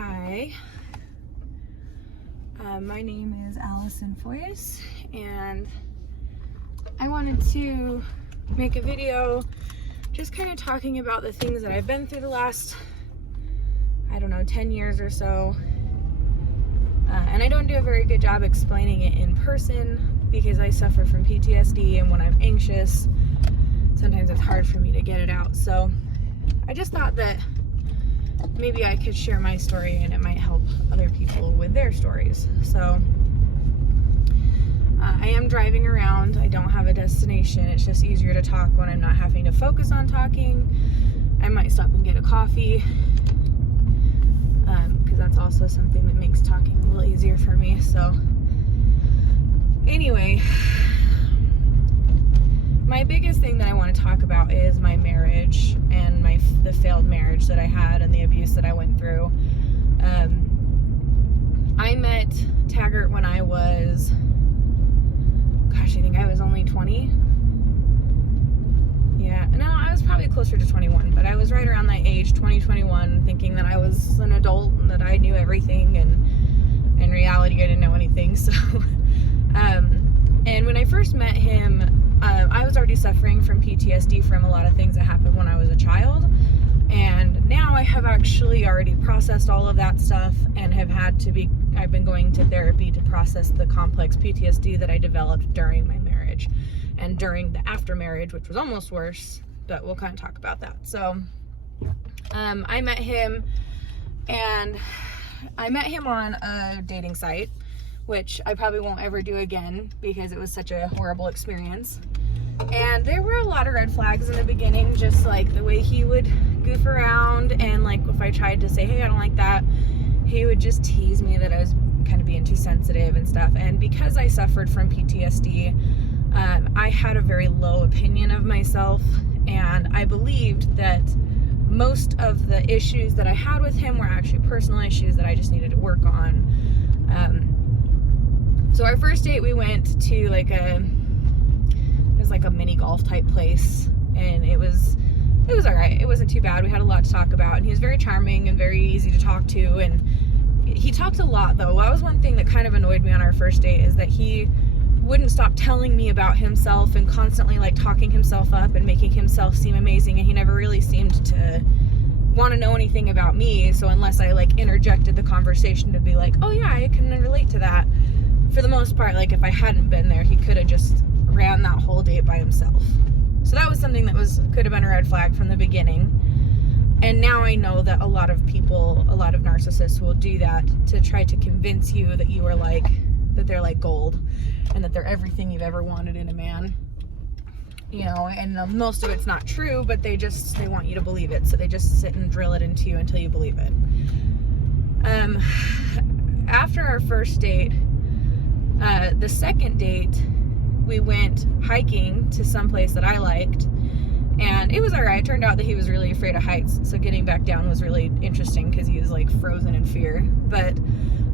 Hi, my name is Allison Foyes, and I wanted to make a video just kind of talking about the things that I've been through the last, 10 years or so. And I don't do a very good job explaining it in person because I suffer from PTSD, and when I'm anxious, sometimes it's hard for me to get it out. So I just thought that maybe I could share my story and it might help other people with their stories. So I am driving around. I don't have a destination. It's just easier to talk when I'm not having to focus on talking. I might stop and get a coffee because that's also something that makes talking a little easier for me. So anyway, my biggest thing that I want to talk about is my marriage and the failed marriage that I had and the abuse that I went through. I met Taggart when I was, I think I was only 20. Yeah, no, I was probably closer to 21, but I was right around that age, 20, 21, thinking that I was an adult and that I knew everything, and in reality I didn't know anything. So, and when I first met him, I was already suffering from PTSD from a lot of things that happened when I was a child, and now I have actually already processed all of that stuff and I've been going to therapy to process the complex PTSD that I developed during my marriage and during the after marriage, which was almost worse, but we'll kind of talk about that. So I met him, and I met him on a dating site, which I probably won't ever do again because it was such a horrible experience. And there were a lot of red flags in the beginning, just like the way he would goof around, and like if I tried to say, hey, I don't like that, he would just tease me that I was kind of being too sensitive and stuff. And because I suffered from PTSD, I had a very low opinion of myself, and I believed that most of the issues that I had with him were actually personal issues that I just needed to work on. So our first date, we went to like a mini golf type place, and it was all right. It wasn't too bad. We had a lot to talk about, and he was very charming and very easy to talk to, and he talked a lot though. That was one thing that kind of annoyed me on our first date, is that he wouldn't stop telling me about himself and constantly like talking himself up and making himself seem amazing, and he never really seemed to want to know anything about me. So unless I like interjected the conversation to be like, oh yeah, I can relate to that, for the most part, like if I hadn't been there, he could have just ran that whole date by himself. So that was something that could have been a red flag from the beginning. And now I know that a lot of narcissists will do that to try to convince you that you are that they're like gold and that they're everything you've ever wanted in a man. You know, and most of it's not true, but they want you to believe it. So they just sit and drill it into you until you believe it. After our first date, the second date, we went hiking to some place that I liked, and it was all right. It turned out that he was really afraid of heights, so getting back down was really interesting because he was like frozen in fear. But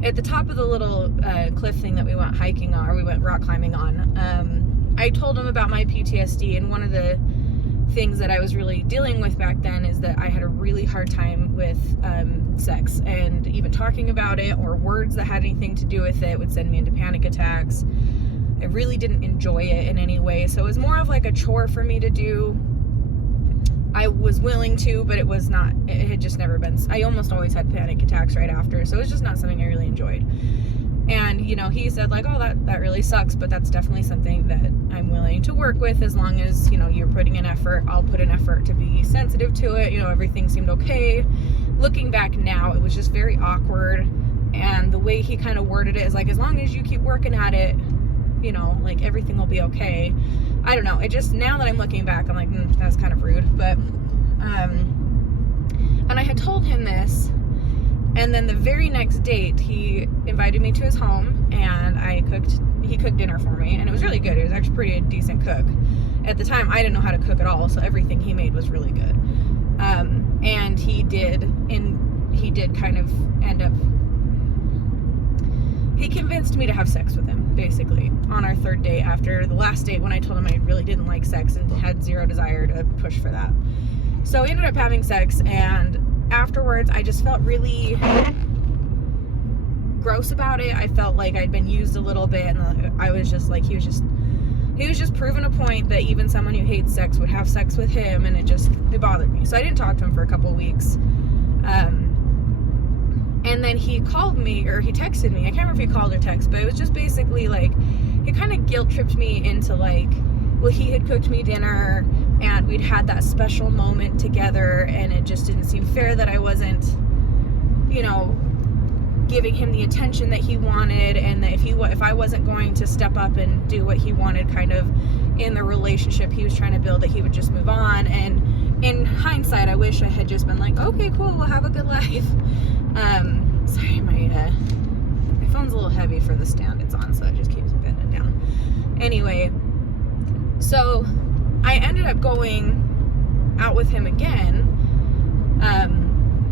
at the top of the little cliff thing that we went hiking on, or we went rock climbing on, I told him about my PTSD, and one of the things that I was really dealing with back then is that I had a really hard time with sex, and even talking about it or words that had anything to do with it would send me into panic attacks. I really didn't enjoy it in any way, so it was more of like a chore for me to do. I was willing to, but it had just never been. I almost always had panic attacks right after, so it was just not something I really enjoyed. And he said like, oh, that really sucks, but that's definitely something that I'm willing to work with, as long as you're putting in effort. I'll put in effort to be sensitive to it. Everything seemed okay. Looking back now, it was just very awkward, and the way he kind of worded it is like, as long as you keep working at it, like everything will be okay. I don't know. It just, now that I'm looking back, I'm like, that's kind of rude. But, and I had told him this, and then the very next date, he invited me to his home, and he cooked dinner for me, and it was really good. He was actually pretty decent cook. At the time, I didn't know how to cook at all, so everything he made was really good. And he did kind of end up, he convinced me to have sex with him, basically, on our third date, after the last date when I told him I really didn't like sex and had zero desire to push for that. So we ended up having sex, and afterwards I just felt really gross about it. I felt like I'd been used a little bit, and I was just like, he was just proving a point that even someone who hates sex would have sex with him, and it bothered me. So I didn't talk to him for a couple of weeks. And then he called me, or he texted me. I can't remember if he called or texted, but it was just basically like, he kind of guilt tripped me into like, well, he had cooked me dinner and we'd had that special moment together, and it just didn't seem fair that I wasn't, you know, giving him the attention that he wanted, and that if I wasn't going to step up and do what he wanted kind of in the relationship he was trying to build, that he would just move on. And in hindsight, I wish I had just been like, okay, cool, we'll have a good life. Sorry, my phone's a little heavy for the stand it's on, so it just keeps bending down. Anyway, so I ended up going out with him again,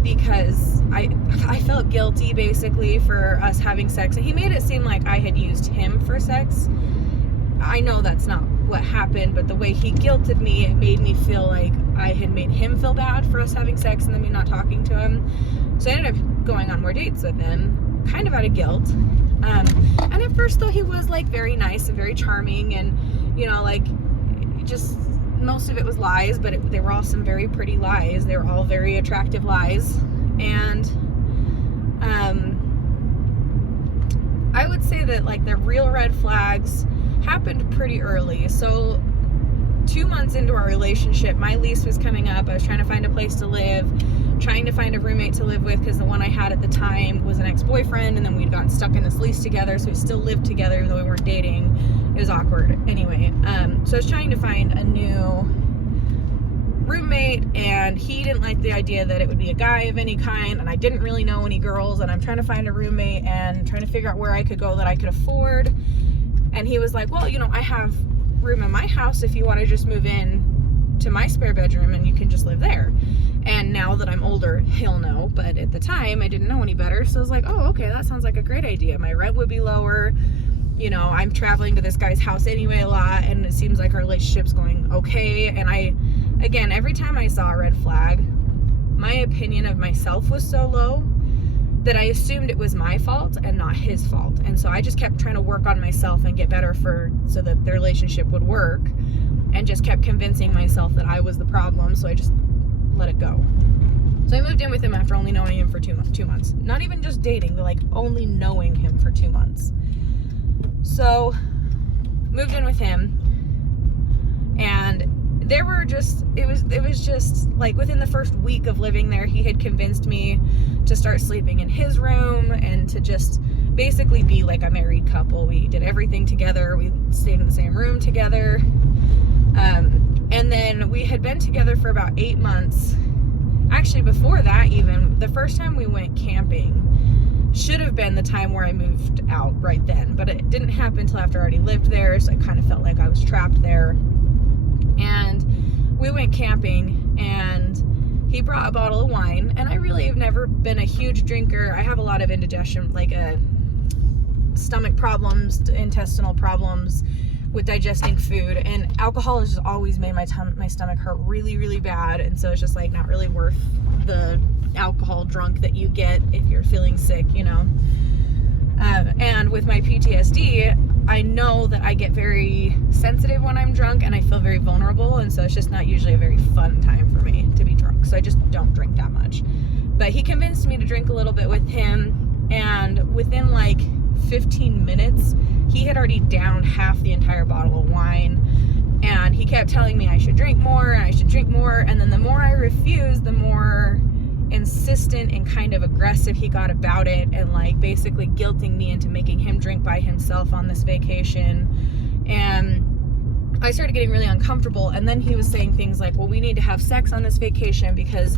because I felt guilty basically for us having sex, and he made it seem like I had used him for sex. I know that's not what happened, but the way he guilted me, it made me feel like I had made him feel bad for us having sex and then me not talking to him. So I ended up going on more dates with him, kind of out of guilt. And at first, though, he was like very nice and very charming, and you know, like, just most of it was lies, but they were all some very pretty lies. They were all very attractive lies. And I would say that like the real red flags happened pretty early. So 2 months into our relationship, my lease was coming up. I was trying to find a place to live, trying to find a roommate to live with, because the one I had at the time was an ex-boyfriend, and then we'd gotten stuck in this lease together, so we still lived together even though we weren't dating. It was awkward. Anyway, so I was trying to find a new roommate, and he didn't like the idea that it would be a guy of any kind, and I didn't really know any girls, and I'm trying to find a roommate and trying to figure out where I could go that I could afford. And he was like, well, you know, I have room in my house if you want to just move in to my spare bedroom and you can just live there. And now that I'm older, he'll know, but at the time I didn't know any better, so I was like, oh, okay, that sounds like a great idea. My rent would be lower, you know, I'm traveling to this guy's house anyway a lot, and it seems like our relationship's going okay. And again, every time I saw a red flag, my opinion of myself was so low that I assumed it was my fault and not his fault. And so I just kept trying to work on myself and get better so that the relationship would work, and just kept convincing myself that I was the problem, so I just let it go. So I moved in with him after only knowing him for 2 months. Not even just dating, but like only knowing him for 2 months. So moved in with him, and there were just, it was just like within the first week of living there, he had convinced me to start sleeping in his room and to just basically be like a married couple. We did everything together. We stayed in the same room together. And then we had been together for about 8 months. Actually, before that even, the first time we went camping should have been the time where I moved out right then, but it didn't happen until after I already lived there, so I kind of felt like I was trapped there. And we went camping, and he brought a bottle of wine, and I really have never been a huge drinker. I have a lot of indigestion, like stomach problems, intestinal problems with digesting food, and alcohol has just always made my stomach hurt really, really bad, and so it's just like not really worth the alcohol drunk that you get if you're feeling sick, you know. And with my PTSD, I know that I get very sensitive when I'm drunk, and I feel very vulnerable, and so it's just not usually a very fun time for me to be drunk, so I just don't drink that much. But he convinced me to drink a little bit with him, and within like 15 minutes, he had already downed half the entire bottle of wine, and he kept telling me I should drink more, and I should drink more, and then the more I refused, the more insistent and kind of aggressive he got about it, and like basically guilting me into making him drink by himself on this vacation. And I started getting really uncomfortable, and then he was saying things like, well, we need to have sex on this vacation because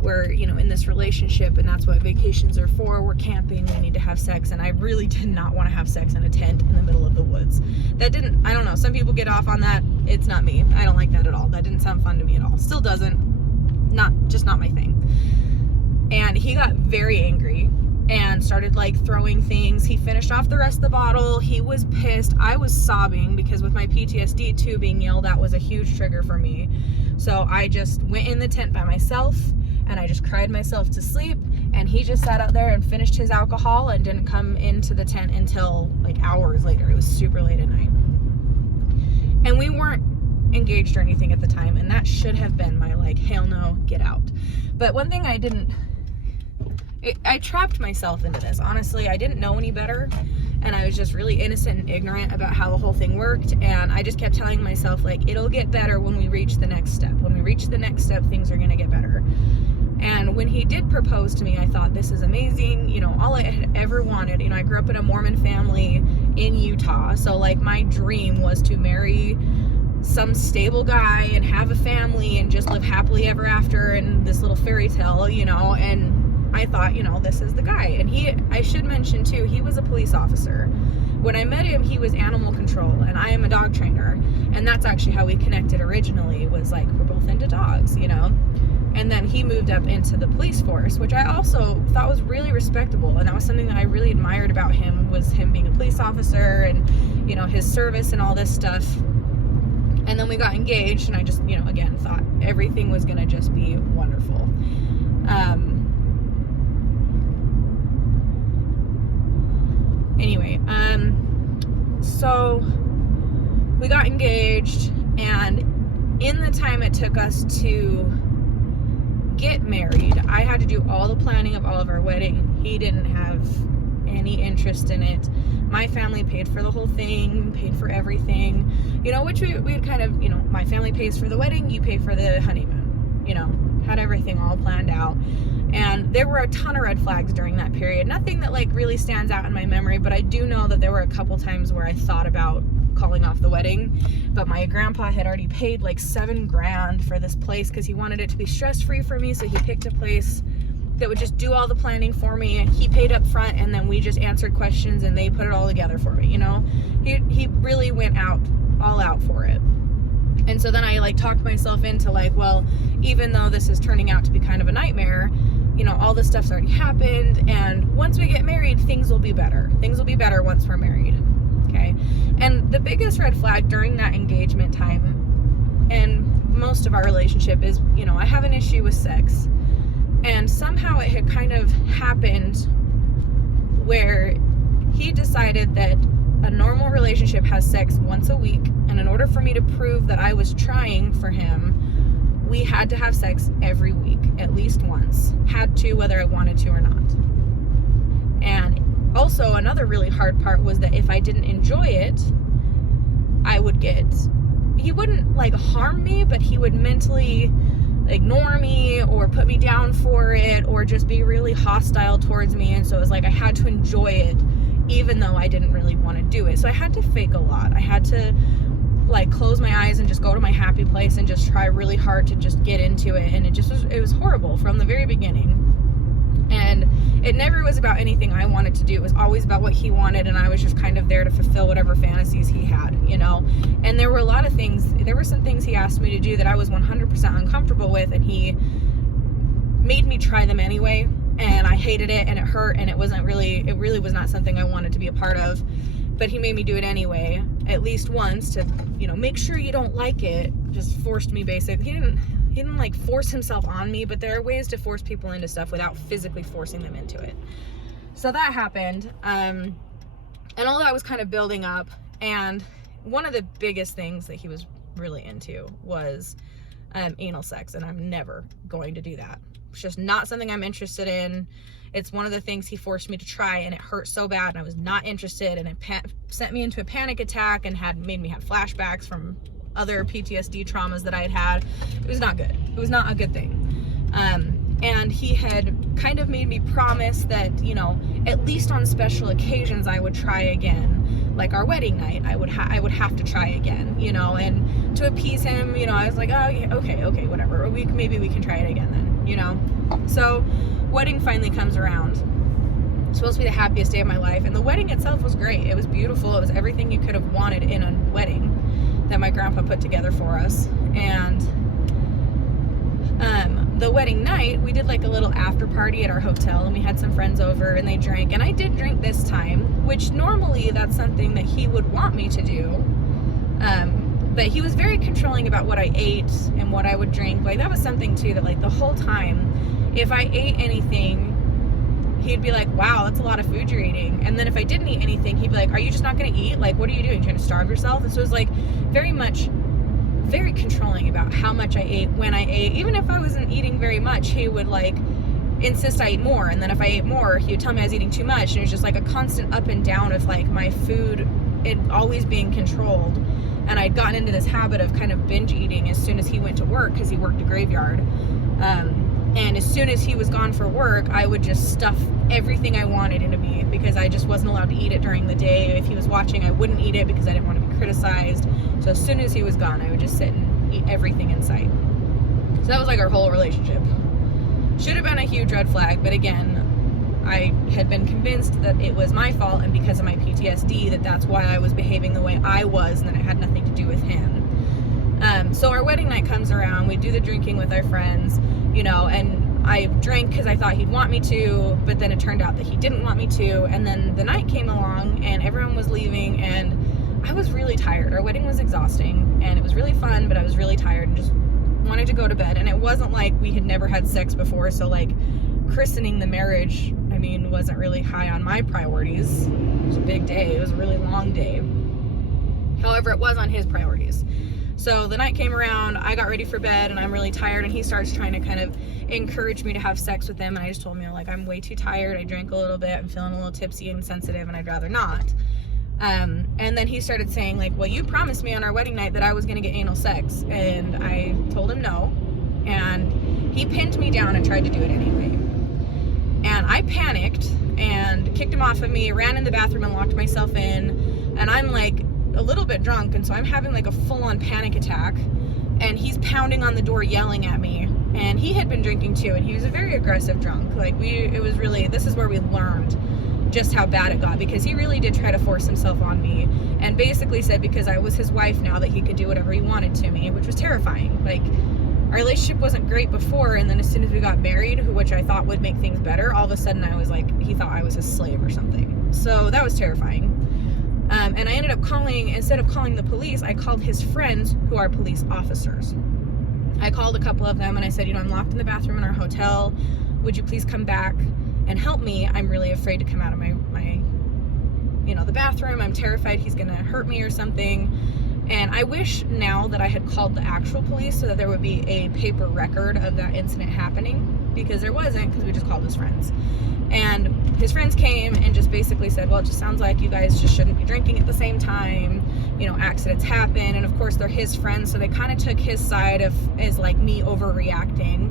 we're, you know, in this relationship, and that's what vacations are for. We're camping, we need to have sex. And I really did not want to have sex in a tent in the middle of the woods. I don't know, some people get off on that. It's not me. I don't like that at all. That didn't sound fun to me at all. Still doesn't. Just not my thing. And he got very angry and started like throwing things. He finished off the rest of the bottle. He was pissed. I was sobbing because with my PTSD too, being yelled at was a huge trigger for me. So I just went in the tent by myself, and I just cried myself to sleep, and he just sat out there and finished his alcohol and didn't come into the tent until like hours later. It was super late at night. And we weren't engaged or anything at the time, and that should have been my like, hell no, get out. But one thing I trapped myself into this. Honestly, I didn't know any better, and I was just really innocent and ignorant about how the whole thing worked, and I just kept telling myself, like, it'll get better when we reach the next step. When we reach the next step, things are gonna get better. And when he did propose to me, I thought, this is amazing. You know, all I had ever wanted, you know, I grew up in a Mormon family in Utah, so like my dream was to marry some stable guy and have a family and just live happily ever after in this little fairy tale, you know. And I thought, you know, this is the guy. And I should mention too, he was a police officer. When I met him, he was animal control, and I am a dog trainer, and that's actually how we connected originally, was like, we're both into dogs, you know. And then he moved up into the police force, which I also thought was really respectable, and that was something that I really admired about him, was him being a police officer and, you know, his service and all this stuff. And then we got engaged, and I just, you know, again, thought everything was gonna just be wonderful. Anyway, so we got engaged, and in the time it took us to get married, I had to do all the planning of all of our wedding. He didn't have any interest in it. My family paid for the whole thing, paid for everything, you know, which we kind of, you know, my family pays for the wedding, you pay for the honeymoon, you know, had everything all planned out. And there were a ton of red flags during that period. Nothing that like really stands out in my memory, but I do know that there were a couple times where I thought about calling off the wedding. But my grandpa had already paid like $7,000 for this place because he wanted it to be stress-free for me. So he picked a place that would just do all the planning for me. He paid up front, and then we just answered questions and they put it all together for me, you know. He really went all out for it. And so then I like talked myself into like, well, even though this is turning out to be kind of a nightmare, you know, all this stuff's already happened, and once we get married, things will be better. Things will be better once we're married. Okay. And the biggest red flag during that engagement time and most of our relationship is, you know, I have an issue with sex. And somehow it had kind of happened where he decided that a normal relationship has sex once a week, and in order for me to prove that I was trying for him, we had to have sex every week, at least once. Had to, whether I wanted to or not. And also another really hard part was that if I didn't enjoy it, he wouldn't like harm me, but he would mentally ignore me or put me down for it or just be really hostile towards me. And so it was like I had to enjoy it even though I didn't really want to do it. So I had to fake a lot. I had to like close my eyes and just go to my happy place and just try really hard to just get into it. And it was horrible from the very beginning. And it never was about anything I wanted to do. It was always about what he wanted, and I was just kind of there to fulfill whatever fantasies he had, you know. And there were some things he asked me to do that I was 100% uncomfortable with, and he made me try them anyway, and I hated it, and it hurt, and it really was not something I wanted to be a part of. But he made me do it anyway, at least once, to, you know, make sure you don't like it. Just forced me, basically. He didn't like force himself on me, but there are ways to force people into stuff without physically forcing them into it. So that happened, and all that was kind of building up. And one of the biggest things that he was really into was anal sex, and I'm never going to do that. It's just not something I'm interested in. It's one of the things he forced me to try, and it hurt so bad, and I was not interested, and it sent me into a panic attack and made me have flashbacks from other PTSD traumas that I had. It was not good. It was not a good thing. And he had kind of made me promise that, you know, at least on special occasions I would try again. Like our wedding night, I would have to try again, you know, and to appease him, you know, I was like, oh, yeah, okay, whatever. Or maybe we can try it again then, you know. So wedding finally comes around. It's supposed to be the happiest day of my life, and the wedding itself was great. It was beautiful. It was everything you could have wanted in a wedding that my grandpa put together for us. And the wedding night, we did like a little after party at our hotel, and we had some friends over and they drank, and I did drink this time, which normally that's something that he would want me to do, but he was very controlling about what I ate and what I would drink. Like that was something too that like the whole time if I ate anything, he'd be like, wow, that's a lot of food you're eating. And then if I didn't eat anything, he'd be like, are you just not going to eat? Like, what are you doing? Trying to starve yourself? And so it was like very controlling about how much I ate, when I ate. Even if I wasn't eating very much, he would like insist I eat more. And then if I ate more, he would tell me I was eating too much. And it was just like a constant up and down of like my food, it always being controlled. And I'd gotten into this habit of kind of binge eating as soon as he went to work, because he worked a graveyard. And as soon as he was gone for work, I would just stuff everything I wanted into me, because I just wasn't allowed to eat it during the day. If he was watching, I wouldn't eat it because I didn't want to be criticized. So as soon as he was gone, I would just sit and eat everything in sight. So that was like our whole relationship. Should have been a huge red flag, but again, I had been convinced that it was my fault, and because of my PTSD, that's why I was behaving the way I was, and that it had nothing to do with him. So our wedding night comes around, we do the drinking with our friends, you know, and I drank because I thought he'd want me to, but then it turned out that he didn't want me to. And then the night came along and everyone was leaving, and I was really tired. Our wedding was exhausting and it was really fun, but I was really tired and just wanted to go to bed. And it wasn't like we had never had sex before, so like christening the marriage, I mean, wasn't really high on my priorities. It was a big day. It was a really long day. However, it was on his priorities. So the night came around, I got ready for bed, and I'm really tired, and he starts trying to kind of encourage me to have sex with him, and I just told him, like, I'm way too tired, I drank a little bit, I'm feeling a little tipsy and sensitive, and I'd rather not. And then he started saying, like, well, you promised me on our wedding night that I was going to get anal sex, and I told him no, and he pinned me down and tried to do it anyway. And I panicked and kicked him off of me, ran in the bathroom and locked myself in, and I'm like a little bit drunk, and so I'm having like a full-on panic attack, and he's pounding on the door yelling at me, and he had been drinking too, and he was a very aggressive drunk. Like this is where we learned just how bad it got, because he really did try to force himself on me, and basically said because I was his wife now that he could do whatever he wanted to me, which was terrifying. Like, our relationship wasn't great before, and then as soon as we got married, which I thought would make things better, all of a sudden I was like, he thought I was his slave or something. So that was terrifying. And I ended up instead of calling the police, I called his friends, who are police officers. I called a couple of them and I said, I'm locked in the bathroom in our hotel. Would you please come back and help me? I'm really afraid to come out of my the bathroom. I'm terrified he's gonna hurt me or something. And I wish now that I had called the actual police so that there would be a paper record of that incident happening, because there wasn't, because we just called his friends. And his friends came and just basically said, well, it just sounds like you guys just shouldn't be drinking at the same time. Accidents happen. And of course they're his friends, so they kind of took his side as like me overreacting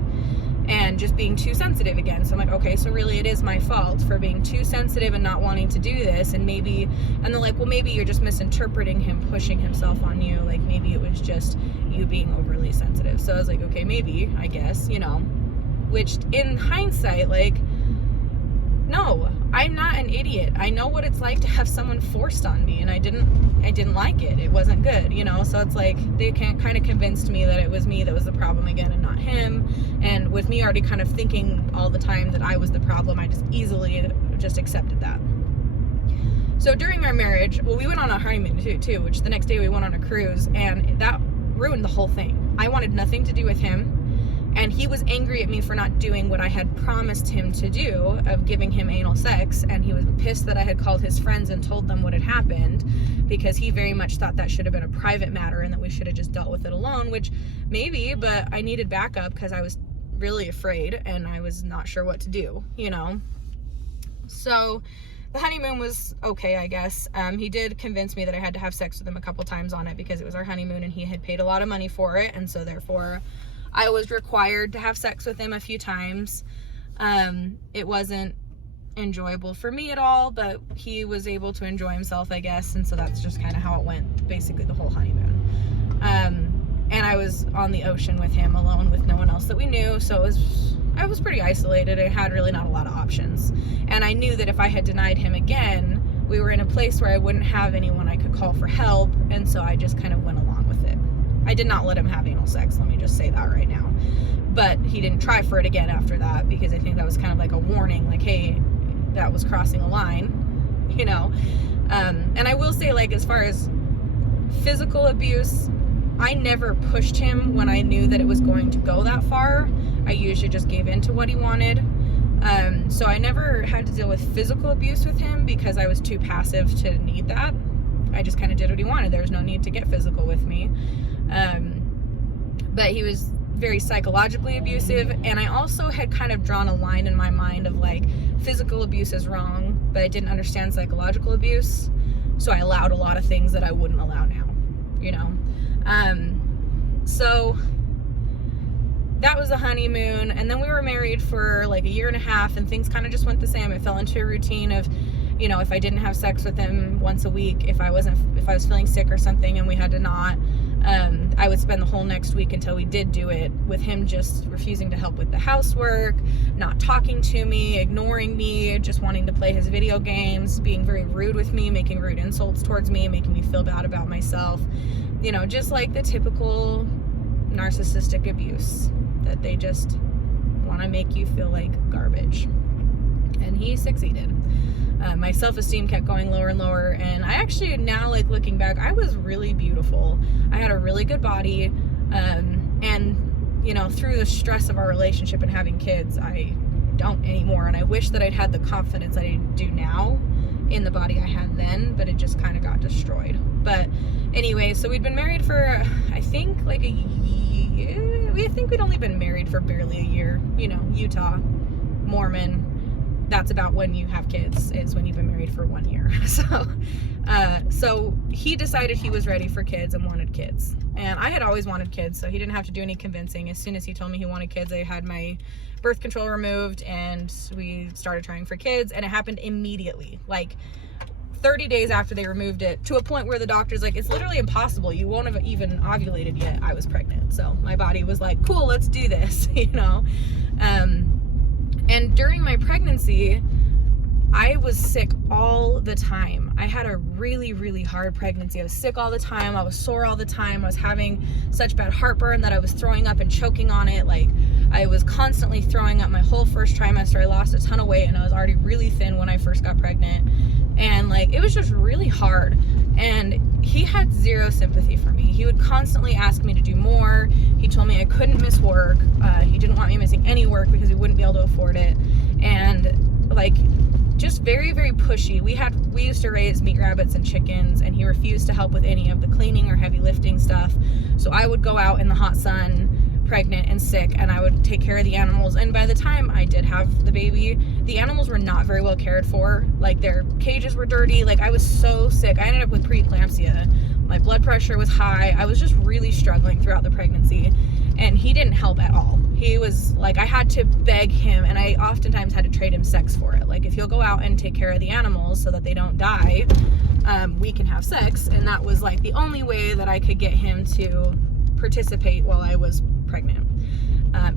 and just being too sensitive again. So I'm like, okay, so really it is my fault for being too sensitive and not wanting to do this. And they're like, well, maybe you're just misinterpreting him pushing himself on you. Like, maybe it was just you being overly sensitive. So I was like, okay, maybe, I guess, which in hindsight, like, no, I'm not an idiot. I know what it's like to have someone forced on me, and I didn't like it. It wasn't good, so it's like they kind of convinced me that it was me that was the problem again and not him. And with me already kind of thinking all the time that I was the problem, I just easily just accepted that. So during our marriage, well, we went on a honeymoon too, which the next day we went on a cruise, and that ruined the whole thing. I wanted nothing to do with him. And he was angry at me for not doing what I had promised him to do, of giving him anal sex. And he was pissed that I had called his friends and told them what had happened, because he very much thought that should have been a private matter and that we should have just dealt with it alone, which maybe, but I needed backup because I was really afraid and I was not sure what to do, So the honeymoon was okay, I guess. He did convince me that I had to have sex with him a couple times on it because it was our honeymoon and he had paid a lot of money for it. And so therefore I was required to have sex with him a few times. It wasn't enjoyable for me at all, but he was able to enjoy himself, I guess, and so that's just kind of how it went, basically the whole honeymoon. And I was on the ocean with him alone with no one else that we knew, so I was pretty isolated. I had really not a lot of options, and I knew that if I had denied him again, we were in a place where I wouldn't have anyone I could call for help, and so I just kind of went along with it. I did not let him have anal sex, let me just say that right now. But he didn't try for it again after that, because I think that was kind of like a warning, like, hey, that was crossing a line, And I will say, like, as far as physical abuse, I never pushed him when I knew that it was going to go that far. I usually just gave in to what he wanted. So I never had to deal with physical abuse with him because I was too passive to need that. I just kind of did what he wanted. There was no need to get physical with me. But he was very psychologically abusive, and I also had kind of drawn a line in my mind of like, physical abuse is wrong, but I didn't understand psychological abuse, so I allowed a lot of things that I wouldn't allow now, you know. So that was the honeymoon, and then we were married for like a year and a half, and things kind of just went the same. It fell into a routine of, you know, if I didn't have sex with him once a week, if I was feeling sick or something and we had to not, I would spend the whole next week until we did do it with him just refusing to help with the housework, not talking to me, ignoring me, just wanting to play his video games, being very rude with me, making rude insults towards me, making me feel bad about myself. You know, just like the typical narcissistic abuse that they just want to make you feel like garbage. And he succeeded. My self-esteem kept going lower and lower, and I actually now, like, looking back, I was really beautiful. I had a really good body, and you know, through the stress of our relationship and having kids, I don't anymore, and I wish that I'd had the confidence that I do now in the body I had then, but it just kind of got destroyed. But anyway, so we'd been married for, I think, like a year. I think we'd only been married for barely a year. You know, Utah, Mormon, that's about when you have kids, is when you've been married for 1 year. So he decided he was ready for kids and wanted kids. And I had always wanted kids, so he didn't have to do any convincing. As soon as he told me he wanted kids, I had my birth control removed, and we started trying for kids, and it happened immediately. Like 30 days after they removed it, to a point where the doctor's like, it's literally impossible. You won't have even ovulated yet. I was pregnant. So my body was like, cool, let's do this, you know? And during my pregnancy, I was sick all the time. I had a really, really hard pregnancy. I was sick all the time. I was sore all the time. I was having such bad heartburn that I was throwing up and choking on it. Like, I was constantly throwing up my whole first trimester. I lost a ton of weight, and I was already really thin when I first got pregnant. And like, it was just really hard. And he had zero sympathy for me. He would constantly ask me to do more. He told me I couldn't miss work. He didn't want me missing any work because he wouldn't be able to afford it. And like, just very, very pushy. We used to raise meat rabbits and chickens, and he refused to help with any of the cleaning or heavy lifting stuff. So I would go out in the hot sun, pregnant and sick, and I would take care of the animals. And by the time I did have the baby, the animals were not very well cared for. Like, their cages were dirty. Like, I was so sick. I ended up with preeclampsia. My blood pressure was high. I was just really struggling throughout the pregnancy, and he didn't help at all. He was like, I had to beg him, and I oftentimes had to trade him sex for it. Like, if he'll go out and take care of the animals so that they don't die, we can have sex. And that was like the only way that I could get him to participate while I was pregnant.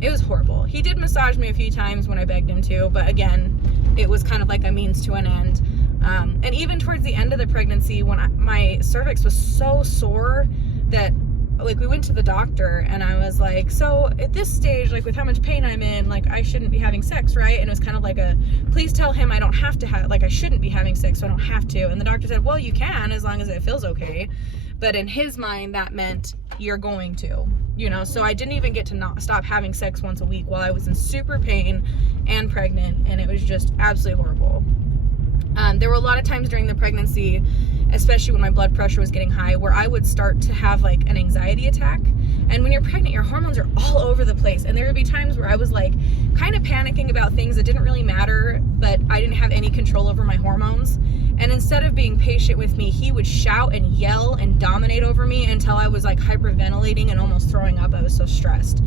It was horrible. He did massage me a few times when I begged him to, but again, it was kind of like a means to an end. And even towards the end of the pregnancy, when my cervix was so sore that, like, we went to the doctor, and I was like, so at this stage, like, with how much pain I'm in, like, I shouldn't be having sex, right? And it was kind of like a, please tell him I don't have to have, like, I shouldn't be having sex, so I don't have to. And the doctor said, well, you can, as long as it feels okay. But in his mind, that meant you're going to, you know? So I didn't even get to not stop having sex once a week while I was in super pain and pregnant, and it was just absolutely horrible. There were a lot of times during the pregnancy, especially when my blood pressure was getting high, where I would start to have like an anxiety attack. And when you're pregnant, your hormones are all over the place. And there would be times where I was like kind of panicking about things that didn't really matter, but I didn't have any control over my hormones. And instead of being patient with me, he would shout and yell and dominate over me until I was like hyperventilating and almost throwing up. I was so stressed,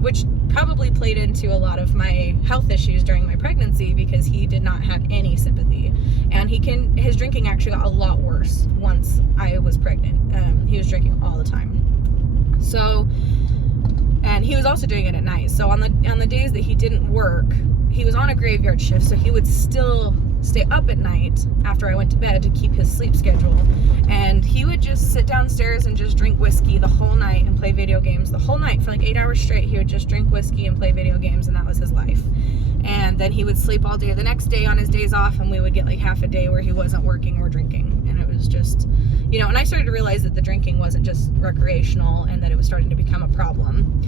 which probably played into a lot of my health issues during my pregnancy, because he did not have any sympathy. And his drinking actually got a lot worse once I was pregnant. He was drinking all the time. So, and he was also doing it at night. So on the days that he didn't work, he was on a graveyard shift, so he would still stay up at night after I went to bed to keep his sleep schedule. And he would just sit downstairs and just drink whiskey the whole night and play video games the whole night for like 8 hours straight. He would just drink whiskey and play video games, and that was his life. And then he would sleep all day the next day on his days off, and we would get like half a day where he wasn't working or drinking. And it was just, and I started to realize that the drinking wasn't just recreational and that it was starting to become a problem.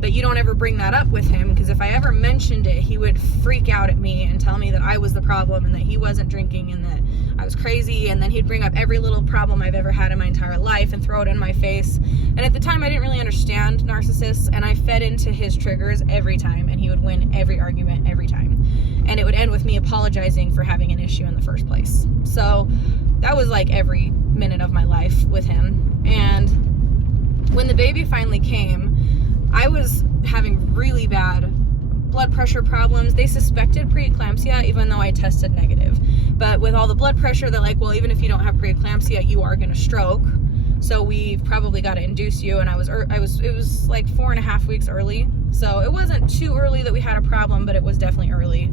But you don't ever bring that up with him, because if I ever mentioned it, he would freak out at me and tell me that I was the problem and that he wasn't drinking and that I was crazy, and then he'd bring up every little problem I've ever had in my entire life and throw it in my face. And at the time I didn't really understand narcissists, and I fed into his triggers every time, and he would win every argument every time, and it would end with me apologizing for having an issue in the first place. So that was like every minute of my life with him. And when the baby finally came, I was having really bad blood pressure problems. They suspected preeclampsia, even though I tested negative. But with all the blood pressure, they're like, well, even if you don't have preeclampsia, you are going to stroke. So we've probably got to induce you. And it was like 4.5 weeks early. So it wasn't too early that we had a problem, but it was definitely early.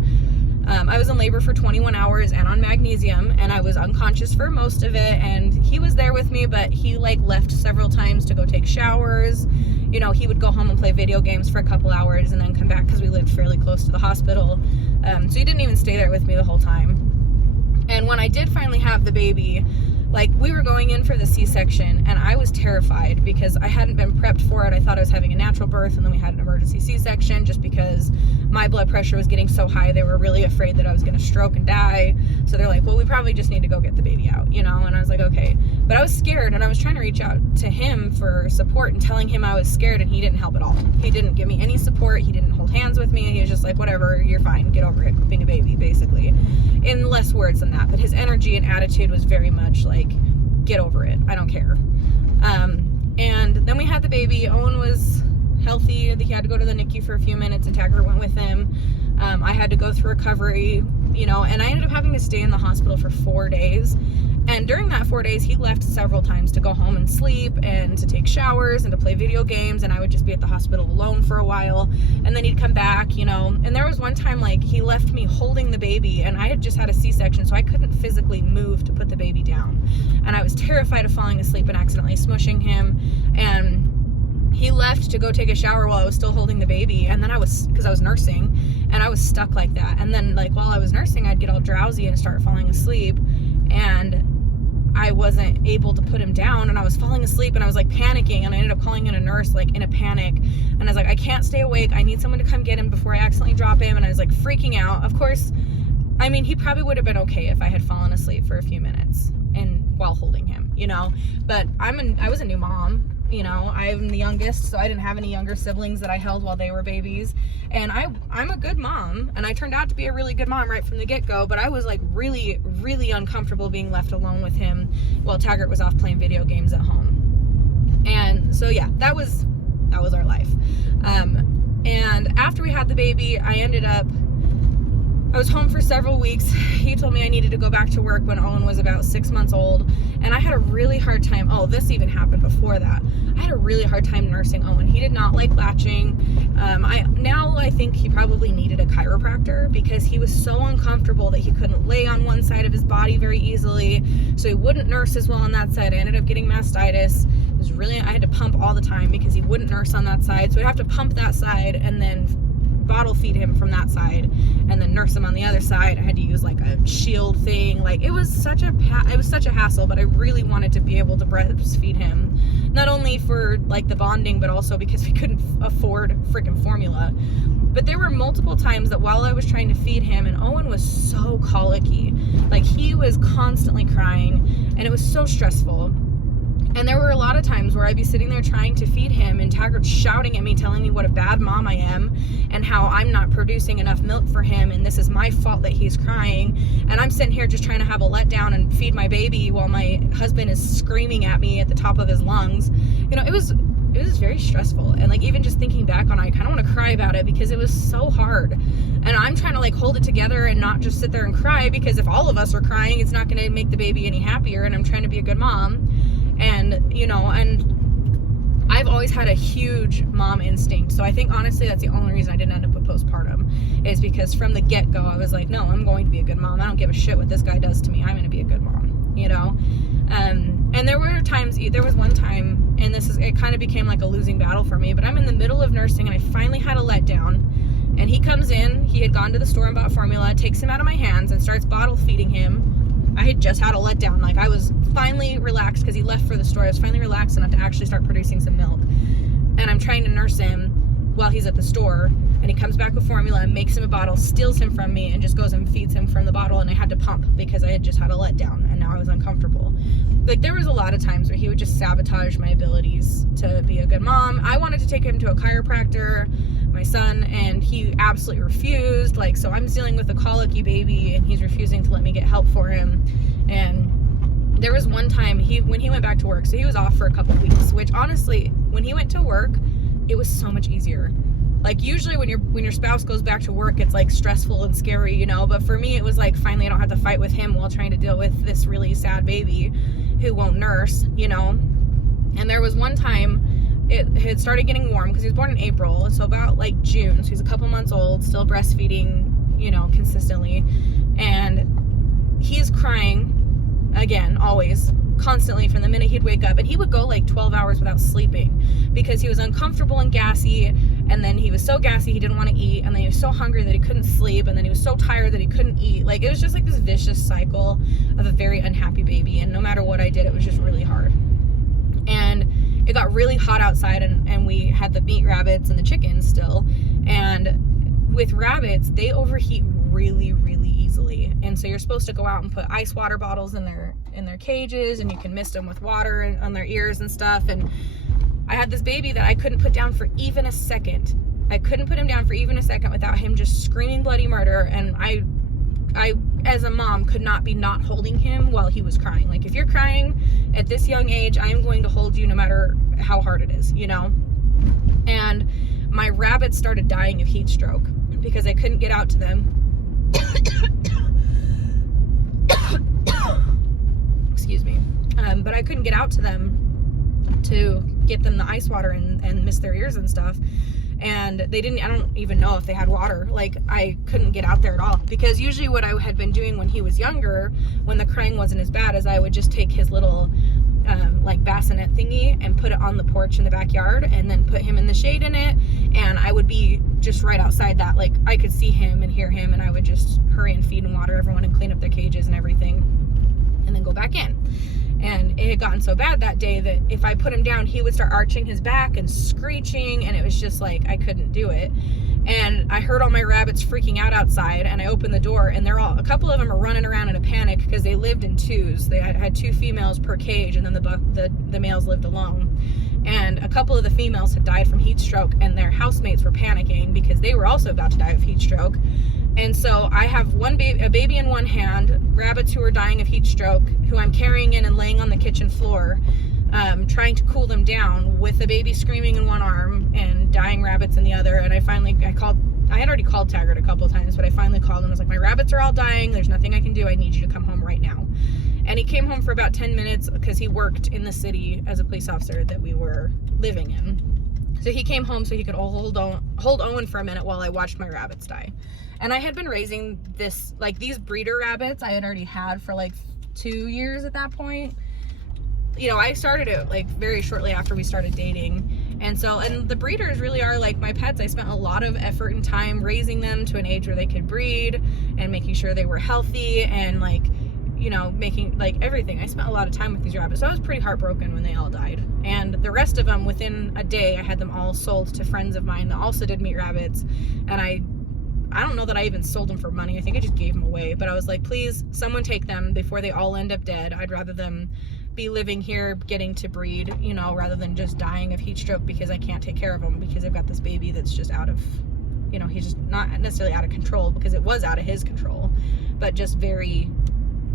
I was in labor for 21 hours and on magnesium, and I was unconscious for most of it, and he was there with me, but he like left several times to go take showers. He would go home and play video games for a couple hours and then come back, because we lived fairly close to the hospital. So he didn't even stay there with me the whole time. And when I did finally have the baby, like, we were going in for the C-section, and I was terrified because I hadn't been prepped for it. I thought I was having a natural birth, and then we had an emergency C-section just because my blood pressure was getting so high. They were really afraid that I was going to stroke and die. So they're like, well, we probably just need to go get the baby out, And I was like, okay. But I was scared, and I was trying to reach out to him for support and telling him I was scared, and he didn't help at all. He didn't give me any support. He didn't hold hands with me. He was just like, whatever, you're fine. Get over it. Quit being a baby, basically. In less words than that. But his energy and attitude was very much like, get over it. I don't care. And then we had the baby. Owen was healthy. He had to go to the NICU for a few minutes, and Taggart went with him. I had to go through recovery, and I ended up having to stay in the hospital for 4 days. And during that 4 days, he left several times to go home and sleep and to take showers and to play video games, and I would just be at the hospital alone for a while, and then he'd come back, and there was one time, like, he left me holding the baby, and I had just had a C-section, so I couldn't physically move to put the baby down, and I was terrified of falling asleep and accidentally smushing him. And he left to go take a shower while I was still holding the baby, and then because I was nursing, and I was stuck like that. And then, like, while I was nursing, I'd get all drowsy and start falling asleep, and I wasn't able to put him down, and I was falling asleep, and I was like panicking, and I ended up calling in a nurse, like, in a panic, and I was like, I can't stay awake, I need someone to come get him before I accidentally drop him. And I was like freaking out. Of course, I mean, he probably would have been okay if I had fallen asleep for a few minutes and while holding him, but I was a new mom. I'm the youngest, so I didn't have any younger siblings that I held while they were babies. And I'm a good mom, and I turned out to be a really good mom right from the get-go, but I was like really, really uncomfortable being left alone with him while Taggart was off playing video games at home. And so yeah, that was our life. And after we had the baby, I was home for several weeks. He told me I needed to go back to work when Owen was about 6 months old. And I had a really hard time. Oh, this even happened before that. I had a really hard time nursing Owen. He did not like latching. I think he probably needed a chiropractor because he was so uncomfortable that he couldn't lay on one side of his body very easily. So he wouldn't nurse as well on that side. I ended up getting mastitis. I had to pump all the time because he wouldn't nurse on that side. So I'd have to pump that side and then bottle feed him from that side and then nurse him on the other side. I had to use like a shield thing. Like, it was such a hassle, but I really wanted to be able to breastfeed him, not only for like the bonding, but also because we couldn't afford freaking formula. But there were multiple times that while I was trying to feed him, and Owen was so colicky, like he was constantly crying, and it was so stressful. And there were a lot of times where I'd be sitting there trying to feed him, and Taggart's shouting at me, telling me what a bad mom I am and how I'm not producing enough milk for him, and this is my fault that he's crying. And I'm sitting here just trying to have a letdown and feed my baby while my husband is screaming at me at the top of his lungs. It was very stressful. And like, even just thinking back on it, I kind of want to cry about it because it was so hard. And I'm trying to like hold it together and not just sit there and cry, because if all of us are crying, it's not going to make the baby any happier. And I'm trying to be a good mom. And, and I've always had a huge mom instinct. So I think honestly, that's the only reason I didn't end up with postpartum, is because from the get-go, I was like, no, I'm going to be a good mom. I don't give a shit what this guy does to me. I'm going to be a good mom, And there was one time, and it kind of became like a losing battle for me, but I'm in the middle of nursing, and I finally had a letdown. And he comes in, he had gone to the store and bought formula, takes him out of my hands and starts bottle feeding him. I had just had a letdown. Like, I was finally relaxed because he left for the store. I was finally relaxed enough to actually start producing some milk. And I'm trying to nurse him while he's at the store, and he comes back with formula and makes him a bottle, steals him from me, and just goes and feeds him from the bottle. And I had to pump because I had just had a letdown, and now I was uncomfortable. Like, there was a lot of times where he would just sabotage my abilities to be a good mom. I wanted to take him to a chiropractor, my son, and he absolutely refused. Like, so I'm dealing with a colicky baby, and he's refusing to let me get help for him. And there was one time when he went back to work, so he was off for a couple weeks, which honestly, when he went to work, it was so much easier. Like, usually when your spouse goes back to work, it's like stressful and scary, you know, but for me it was like, finally I don't have to fight with him while trying to deal with this really sad baby who won't nurse, you know. And there was one time it had started getting warm because he was born in April, so about like June, so he's a couple months old, still breastfeeding, you know, consistently, and he is crying again, always, constantly, from the minute he'd wake up. And he would go like 12 hours without sleeping because he was uncomfortable and gassy, and then he was so gassy he didn't want to eat, and then he was so hungry that he couldn't sleep, and then he was so tired that he couldn't eat. Like, it was just like this vicious cycle of a very unhappy baby, and no matter what I did, it was just really hard. And it got really hot outside, and we had the meat rabbits and the chickens still, and with rabbits, they overheat really, really easily. And so you're supposed to go out and put ice water bottles in their cages, and you can mist them with water on their ears and stuff. And I had this baby that I couldn't put down for even a second. I couldn't put him down for even a second without him just screaming bloody murder. And I as a mom could not be not holding him while he was crying. Like, if you're crying at this young age, I am going to hold you no matter how hard it is, you know. And my rabbits started dying of heat stroke because I couldn't get out to them. Excuse me. But I couldn't get out to them to get them the ice water and mist their ears and stuff. And they didn't, I don't even know if they had water. Like, I couldn't get out there at all, because usually what I had been doing when he was younger, when the crying wasn't as bad, is I would just take his little like bassinet thingy and put it on the porch in the backyard, and then put him in the shade in it, and I would be just right outside that. Like, I could see him and hear him, and I would just hurry and feed and water everyone and clean up their cages and everything, and then go back in. And it had gotten so bad that day that if I put him down, he would start arching his back and screeching, and it was just like, I couldn't do it. And I heard all my rabbits freaking out outside, and I opened the door, and a couple of them are running around in a panic because they lived in twos. They had 2 females per cage, and then the males lived alone. And a couple of the females had died from heat stroke, and their housemates were panicking because they were also about to die of heat stroke. And so I have a baby in one hand, rabbits who are dying of heat stroke, who I'm carrying in and laying on the kitchen floor, trying to cool them down, with the baby screaming in one arm and dying rabbits in the other. And I had already called Taggart a couple of times, but I finally called him. I was like, my rabbits are all dying. There's nothing I can do. I need you to come home right now. And he came home for about 10 minutes because he worked in the city as a police officer that we were living in. So he came home so he could hold Owen for a minute while I watched my rabbits die. And I had been raising these breeder rabbits I had already had for like 2 years at that point. You know, I started it like very shortly after we started dating. And the breeders really are like my pets. I spent a lot of effort and time raising them to an age where they could breed, and making sure they were healthy, and like, you know, making like everything. I spent a lot of time with these rabbits. So I was pretty heartbroken when they all died. And the rest of them, within a day, I had them all sold to friends of mine that also did meat rabbits. And I don't know that I even sold them for money. I think I just gave them away. But I was like, please, someone take them before they all end up dead. I'd rather them be living here, getting to breed, you know, rather than just dying of heat stroke because I can't take care of them, because I've got this baby that's just out of, you know, he's just not necessarily out of control, because it was out of his control, but just very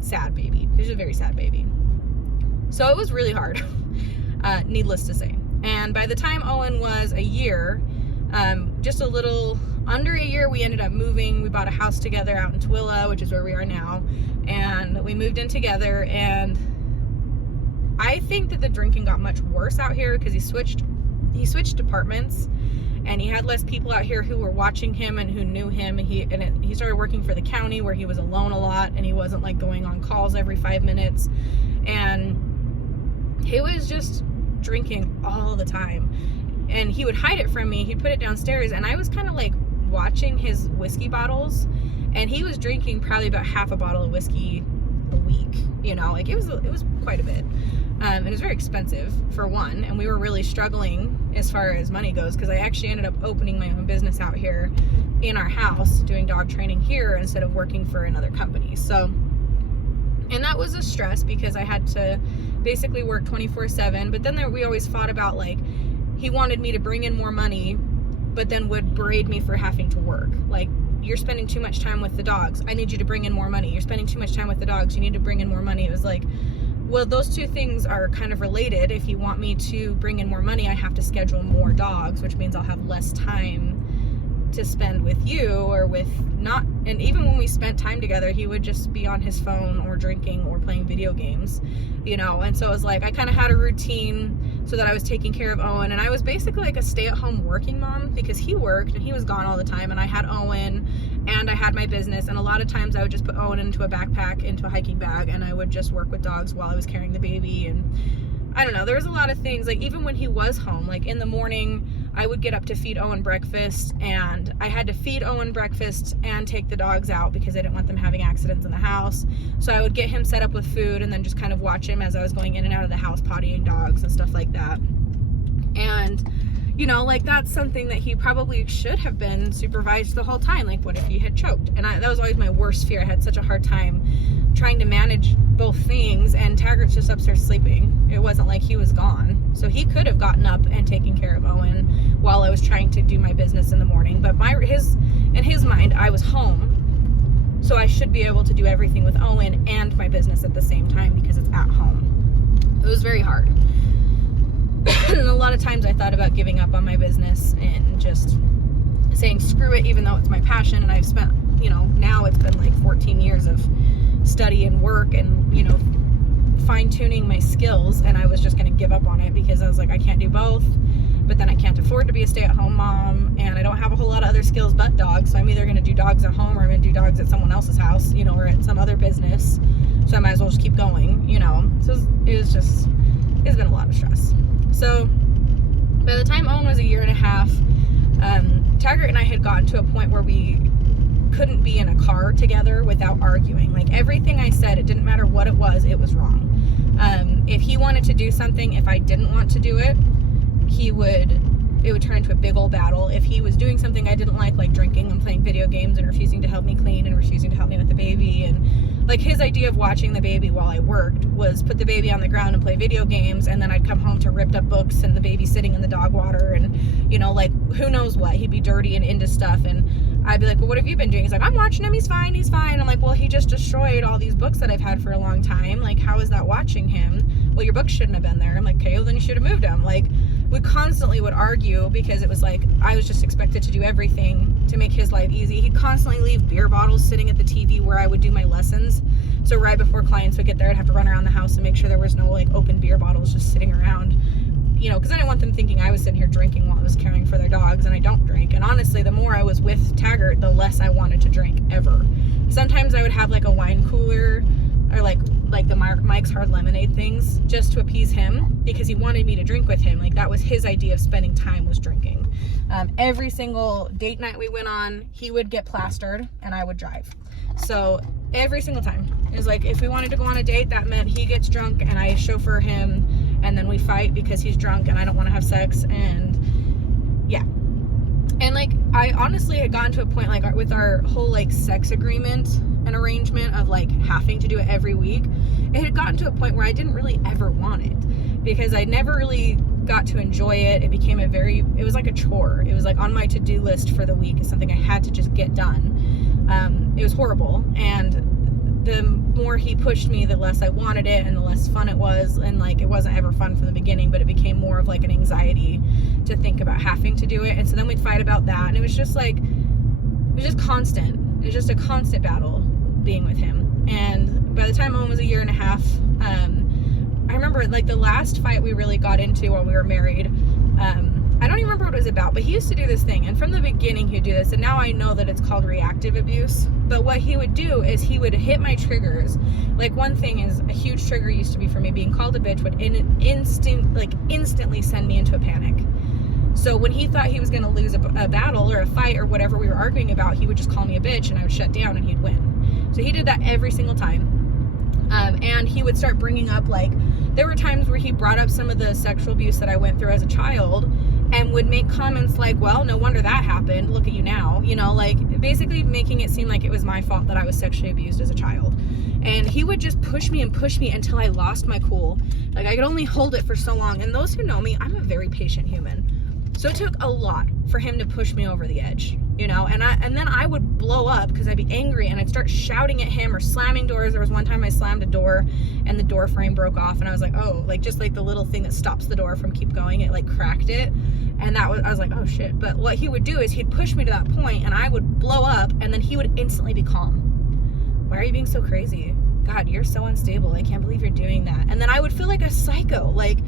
sad baby. He was a very sad baby. So it was really hard, needless to say. And by the time Owen was a year, just a little under a year, we ended up moving. We bought a house together out in Tooele, which is where we are now, and we moved in together. And I think that the drinking got much worse out here because he switched departments, and he had less people out here who were watching him and who knew him. He started working for the county, where he was alone a lot, and he wasn't like going on calls every 5 minutes, and he was just drinking all the time. And he would hide it from me. He'd put it downstairs, and I was kind of like watching his whiskey bottles, and he was drinking probably about half a bottle of whiskey a week. week, you know, like it was quite a bit. It was very expensive for one, and we were really struggling as far as money goes, because I actually ended up opening my own business out here in our house, doing dog training here instead of working for another company. So, and that was a stress because I had to basically work 24/7. But then we always fought about, like, he wanted me to bring in more money, but then would berate me for having to work. Like, you're spending too much time with the dogs, I need you to bring in more money. You're spending too much time with the dogs, you need to bring in more money. It was like, well, those two things are kind of related. If you want me to bring in more money, I have to schedule more dogs, which means I'll have less time to spend with you or with not. And even when we spent time together, he would just be on his phone or drinking or playing video games, you know. And so it was like, I kind of had a routine so that I was taking care of Owen, and I was basically like a stay-at-home working mom, because he worked and he was gone all the time, and I had Owen and I had my business. And a lot of times I would just put Owen into a backpack, into a hiking bag, and I would just work with dogs while I was carrying the baby. And I don't know, there was a lot of things, like even when he was home, like in the morning I would get up to feed Owen breakfast, and I had to feed Owen breakfast and take the dogs out because I didn't want them having accidents in the house. So I would get him set up with food and then just kind of watch him as I was going in and out of the house pottying dogs and stuff like that. And, you know, like that's something that he probably should have been supervised the whole time. Like, what if he had choked? And that was always my worst fear. I had such a hard time trying to manage both things, and Taggart's just upstairs sleeping. It wasn't like he was gone. So he could have gotten up and taken care of Owen while I was trying to do my business in the morning. But in his mind, I was home, so I should be able to do everything with Owen and my business at the same time because it's at home. It was very hard. And a lot of times I thought about giving up on my business and just saying screw it, even though it's my passion. And I've spent, you know, now it's been like 14 years of study and work and, you know, fine-tuning my skills, and I was just going to give up on it because I was like, I can't do both. But then I can't afford to be a stay-at-home mom, and I don't have a whole lot of other skills but dogs, so I'm either going to do dogs at home or I'm going to do dogs at someone else's house, you know, or at some other business. So I might as well just keep going, you know. So it's been a lot of stress. So by the time Owen was 1.5 years, Taggart and I had gotten to a point where we couldn't be in a car together without arguing. Like, everything I said, it didn't matter what it was wrong. If he wanted to do something, if I didn't want to do it, it would turn into a big old battle. If he was doing something I didn't like drinking and playing video games and refusing to help me clean and refusing to help me with the baby, and like his idea of watching the baby while I worked was put the baby on the ground and play video games, and then I'd come home to ripped up books and the baby sitting in the dog water, and, you know, like who knows what. He'd be dirty and into stuff, and I'd be like, well, what have you been doing? He's like, I'm watching him, he's fine. I'm like, well, he just destroyed all these books that I've had for a long time. Like, how is that watching him? Well, your books shouldn't have been there. I'm like, okay, well, then you should have moved them. Like, we constantly would argue because it was like I was just expected to do everything to make his life easy. He'd constantly leave beer bottles sitting at the TV where I would do my lessons. So right before clients would get there, I'd have to run around the house and make sure there was no like open beer bottles just sitting around, you know, because I didn't want them thinking I was sitting here drinking while I was caring for their dogs, and I don't drink. And honestly, the more I was with Taggart, the less I wanted to drink ever. Sometimes I would have like a wine cooler or like the Mike's Hard Lemonade things just to appease him because he wanted me to drink with him. Like, that was his idea of spending time, was drinking. Every single date night we went on, he would get plastered and I would drive. So every single time, it was like if we wanted to go on a date, that meant he gets drunk and I chauffeur him, and then we fight because he's drunk and I don't want to have sex. And yeah. And like, I honestly had gotten to a point, like with our whole like sex agreement and arrangement of like having to do it every week, it had gotten to a point where I didn't really ever want it because I never really got to enjoy it. It became it was like a chore. It was like on my to-do list for the week. It's something I had to just get done. It was horrible. And the more he pushed me, the less I wanted it and the less fun it was. And like, it wasn't ever fun from the beginning, but it became more of like an anxiety to think about having to do it. And so then we'd fight about that. And it was just like, it was just constant. It was just a constant battle being with him. And by the time Owen was 1.5 years, I remember like the last fight we really got into while we were married, I don't even remember what it was about, but he used to do this thing, and from the beginning he'd do this, and now I know that it's called reactive abuse. But what he would do is he would hit my triggers. Like, one thing is, a huge trigger used to be for me, being called a bitch would instantly send me into a panic. So when he thought he was going to lose a battle or a fight or whatever we were arguing about, he would just call me a bitch and I would shut down and he'd win. So he did that every single time. And he would start bringing up, like, there were times where he brought up some of the sexual abuse that I went through as a child and would make comments like, well, no wonder that happened. Look at you now. You know, like, basically making it seem like it was my fault that I was sexually abused as a child. And he would just push me until I lost my cool. Like, I could only hold it for so long. And those who know me, I'm a very patient human. So it took a lot for him to push me over the edge, you know, and then I would blow up because I'd be angry and I'd start shouting at him or slamming doors. There was one time I slammed a door and the door frame broke off, and I was like, oh, like, just like the little thing that stops the door from keep going, it like cracked it. And I was like, oh shit. But what he would do is he'd push me to that point and I would blow up, and then he would instantly be calm. Why are you being so crazy? God, you're so unstable. I can't believe you're doing that. And then I would feel like a psycho. Like,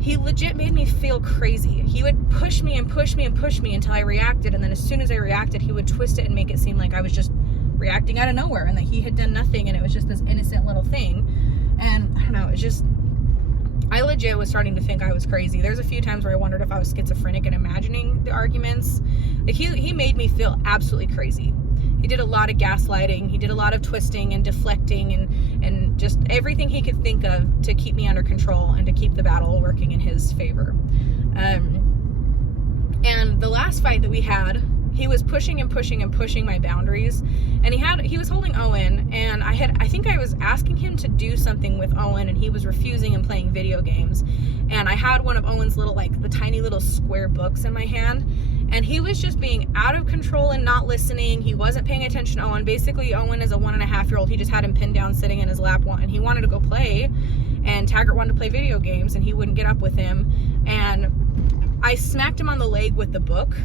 he legit made me feel crazy. He would push me until I reacted, and then as soon as I reacted, he would twist it and make it seem like I was just reacting out of nowhere and that he had done nothing and it was just this innocent little thing. And I don't know, it's just, I legit was starting to think I was crazy. There's a few times where I wondered if I was schizophrenic and imagining the arguments. Like, he made me feel absolutely crazy. He did a lot of gaslighting. He did a lot of twisting and deflecting and just everything he could think of to keep me under control and to keep the battle working in his favor. And the last fight that we had, he was pushing my boundaries, and he was holding Owen, and I think I was asking him to do something with Owen, and he was refusing and playing video games. And I had one of Owen's little, like, the tiny little square books in my hand, and he was just being out of control and not listening. He wasn't paying attention to Owen. Basically, Owen is a 1.5-year-old. He just had him pinned down sitting in his lap, and he wanted to go play, and Taggart wanted to play video games, and he wouldn't get up with him. And I smacked him on the leg with the book,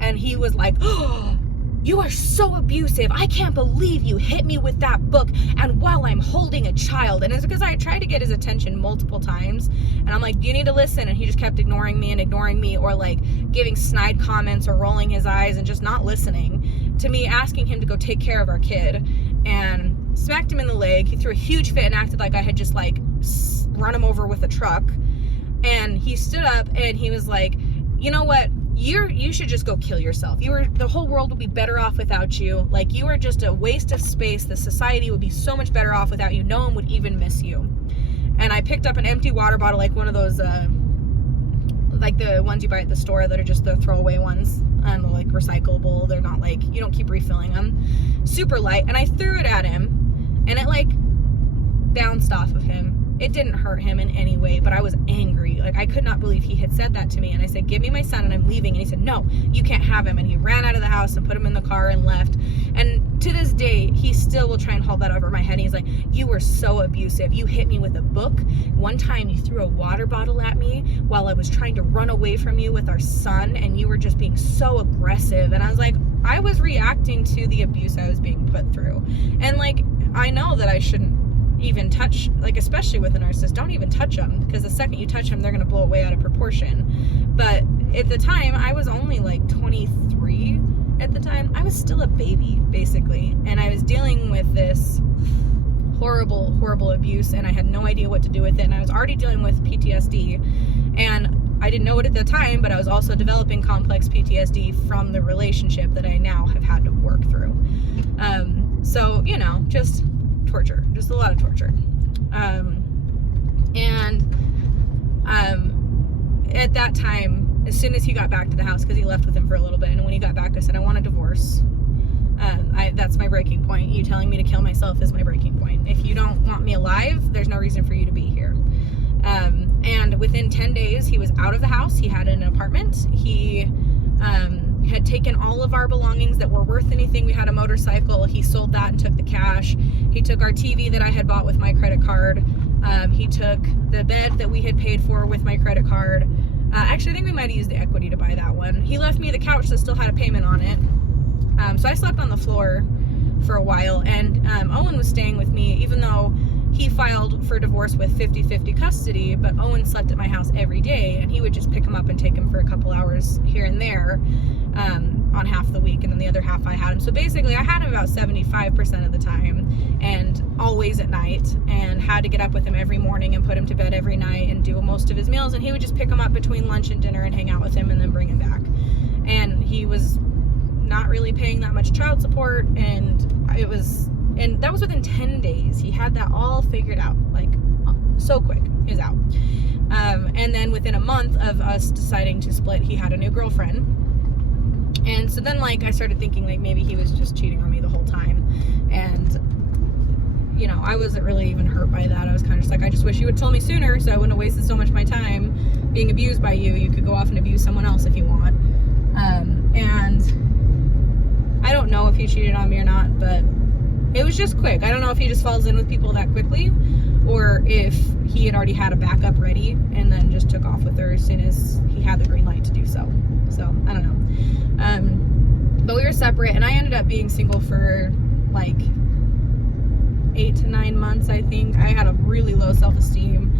and he was like, oh, you are so abusive. I can't believe you hit me with that book, and while I'm holding a child. And it's because I tried to get his attention multiple times, and I'm like, do you need to listen? And he just kept ignoring me, or like giving snide comments or rolling his eyes and just not listening to me asking him to go take care of our kid. And smacked him in the leg. He threw a huge fit and acted like I had just like run him over with a truck. And he stood up and he was like, you know what? You should just go kill yourself. The whole world would be better off without you. Like, you are just a waste of space. The society would be so much better off without you. No one would even miss you. And I picked up an empty water bottle, like one of those, like the ones you buy at the store that are just the throwaway ones. And they're like recyclable. They're not like, you don't keep refilling them. Super light. And I threw it at him, and it like bounced off of him. It didn't hurt him in any way, but I was angry. Like, I could not believe he had said that to me. And I said, give me my son and I'm leaving. And he said, no, you can't have him. And he ran out of the house and put him in the car and left. And to this day, he still will try and hold that over my head. And he's like, you were so abusive. You hit me with a book. One time you threw a water bottle at me while I was trying to run away from you with our son. And you were just being so aggressive. And I was like, I was reacting to the abuse I was being put through. And like, I know that I shouldn't even touch, like, especially with a narcissist, don't even touch them, because the second you touch them, they're going to blow away out of proportion. But at the time, I was only like 23 at the time. I was still a baby, basically, and I was dealing with this horrible abuse, and I had no idea what to do with it. And I was already dealing with PTSD, and I didn't know it at the time, but I was also developing complex PTSD from the relationship that I now have had to work through. So, you know, just torture, just a lot of torture. At that time, as soon as he got back to the house, because he left with him for a little bit, and when he got back, I said, I want a divorce. That's my breaking point. You telling me to kill myself is my breaking point. If you don't want me alive, there's no reason for you to be here. And within 10 days, he was out of the house. He had an apartment. He had taken all of our belongings that were worth anything. We had a motorcycle. He sold that and took the cash. He took our TV that I had bought with my credit card. He took the bed that we had paid for with my credit card. Actually, I think we might have used the equity to buy that one. He left me the couch that still had a payment on it. So I slept on the floor for a while, and Owen was staying with me, even though he filed for divorce with 50-50 custody, but Owen slept at my house every day, and he would just pick him up and take him for a couple hours here and there on half the week, and then the other half I had him. So basically, I had him about 75% of the time, and always at night, and had to get up with him every morning and put him to bed every night and do most of his meals, and he would just pick him up between lunch and dinner and hang out with him and then bring him back. And he was not really paying that much child support, and it was And that was within 10 days. He had that all figured out, like so quick. He was out. And then within a month of us deciding to split, he had a new girlfriend. And so then, like, I started thinking, like, maybe he was just cheating on me the whole time. And, you know, I wasn't really even hurt by that. I was kind of just like, I just wish you would tell me sooner so I wouldn't have wasted so much of my time being abused by you. You could go off and abuse someone else if you want. And I don't know if he cheated on me or not, but it was just quick. I don't know if he just falls in with people that quickly, or if he had already had a backup ready and then just took off with her as soon as he had the green light to do so. So, I don't know. But we were separate, and I ended up being single for like 8 to 9 months, I think. I had a really low self-esteem,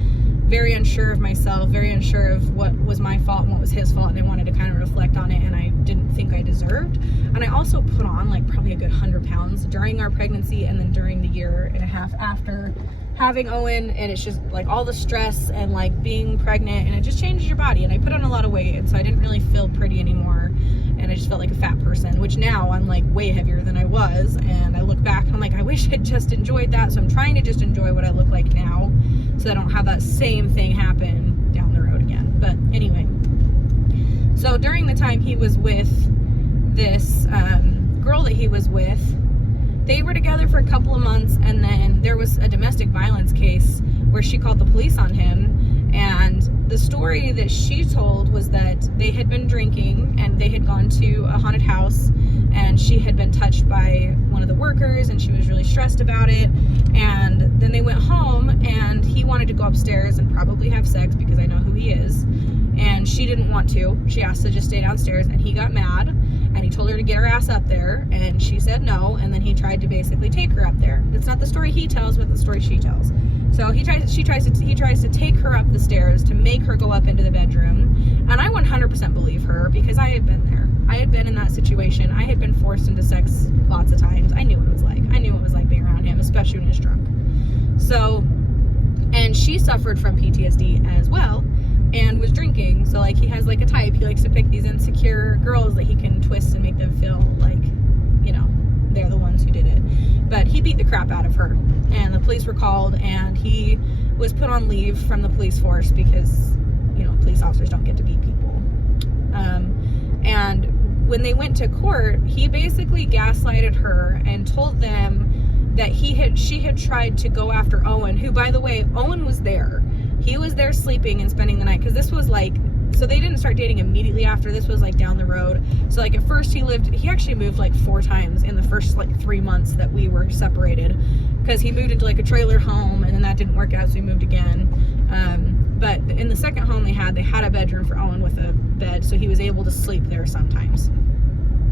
very unsure of myself, very unsure of what was my fault and what was his fault, and I wanted to kind of reflect on it, and I didn't think I deserved. And I also put on like probably a good 100 pounds during our pregnancy and then during the year and a half after having Owen, and it's just like all the stress and like being pregnant, and it just changes your body. And I put on a lot of weight, and so I didn't really feel pretty anymore, and I just felt like a fat person, which now I'm like way heavier than I was. And I look back and I'm like, I wish I'd just enjoyed that. So I'm trying to just enjoy what I look like now so I don't have that same thing happen down the road again. But anyway, so during the time he was with this girl that he was with, they were together for a couple of months, and then there was a domestic violence case where she called the police on him. And the story that she told was that they had been drinking and they had gone to a haunted house, and she had been touched by one of the workers, and she was really stressed about it. And then they went home, and he wanted to go upstairs and probably have sex because I know who he is, and she didn't want to. She asked to just stay downstairs, and he got mad, and he told her to get her ass up there, and she said no. And then he tried to basically take her up there. That's not the story he tells, but the story she tells. So he tries to take her up the stairs to make her go up into the bedroom. And I 100% believe her, because I had been there. I had been in that situation. I had been forced into sex lots of times. I knew what it was like. I knew what it was like being around him, especially when he was drunk. So, and she suffered from PTSD as well, and was drinking. So like, he has like a type. He likes to pick these insecure girls that he can twist and make them feel like, you know, they're the ones who did it. But he beat the crap out of her, and the police were called, and he was put on leave from the police force because, you know, police officers don't get to beat people. And when they went to court, he basically gaslighted her and told them that she had tried to go after Owen, who, by the way, Owen was there. He was there sleeping and spending the night, because this was like, so they didn't start dating immediately after. This was like down the road. So like, at first he actually moved like 4 times in the first like 3 months that we were separated, because he moved into like a trailer home, and then that didn't work out, so he moved again. But in the second home they had a bedroom for Owen with a bed, so he was able to sleep there sometimes.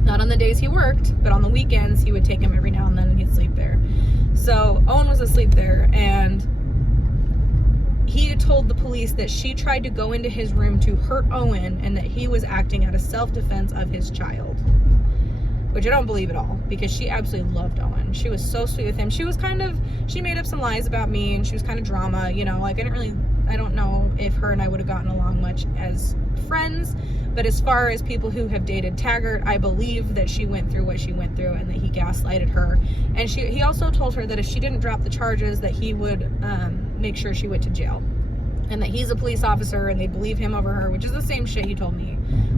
Not on the days he worked, but on the weekends he would take him every now and then, and he'd sleep there. So Owen was asleep there, and he had told the police that she tried to go into his room to hurt Owen, and that he was acting out of self-defense of his child. Which I don't believe at all, because she absolutely loved Owen. She was so sweet with him. She made up some lies about me, and she was kind of drama, you know, like I don't know if her and I would have gotten along much as friends, but as far as people who have dated Taggart, I believe that she went through what she went through, and that he gaslighted her. And he also told her that if she didn't drop the charges, that he would make sure she went to jail, and that he's a police officer and they'd believe him over her, which is the same shit he told me